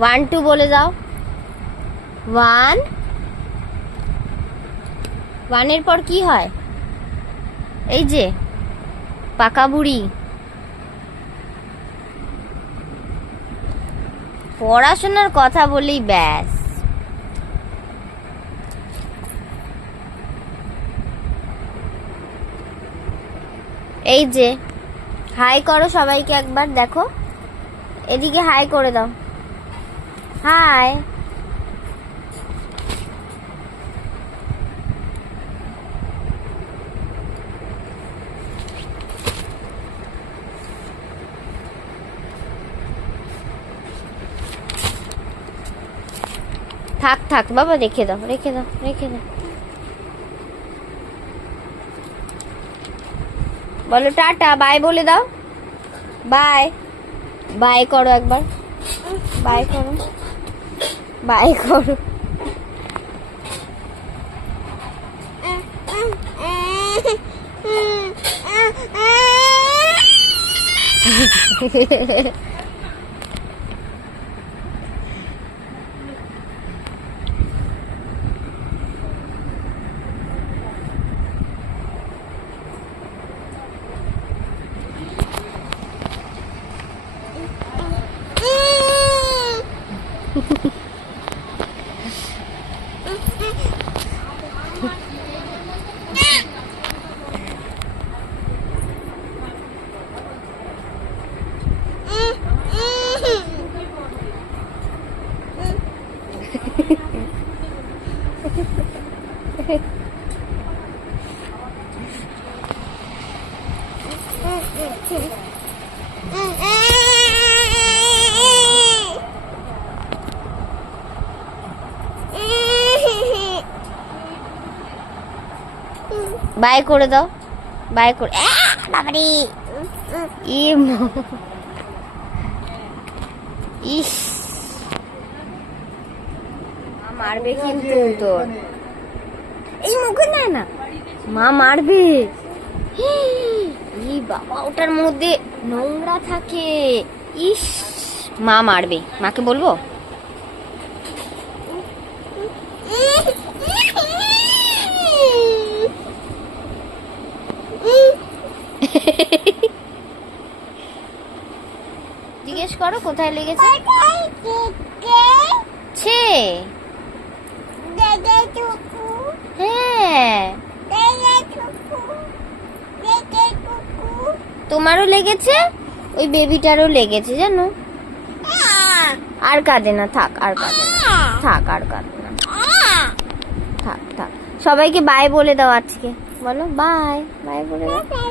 One two বলে যাও। One ওয়ানের পর কি হয়? এই যে, পাকা বুড়ি। পড়াশোনার কথা বলেই ব্যাস। এই যে, হাই করো সবাইকে একবার, দেখো। এদিকে হাই করে দাও। হাই থাক থাক, বাবা, রেখে দাও রেখে দাও রেখে দাও। বলো, টাটা, বাই বলে দাও। বাই। বাই করো একবার। বাই করো। বাই করো বাই করে দাও। বাই করে বাবারে। ইস। মারবে কিন্তু তোর। এই মুখে না না। মা মারবে। ই বাবা ওটার মধ্যে নোংরা থাকে। ইস মা মারবে। মাকে বলব? জিজ্ঞেস করো কোথায় লেগেছে? ছে। তোমারও লেগেছে ওই বেবিটারও লেগেছে জানো আর কাঁদে না থাক আর কাঁদে না থাক আর কাঁদে না থাক থাক সবাইকে বাই বলে দাও আজকে বলো বাই বাই বলে দাও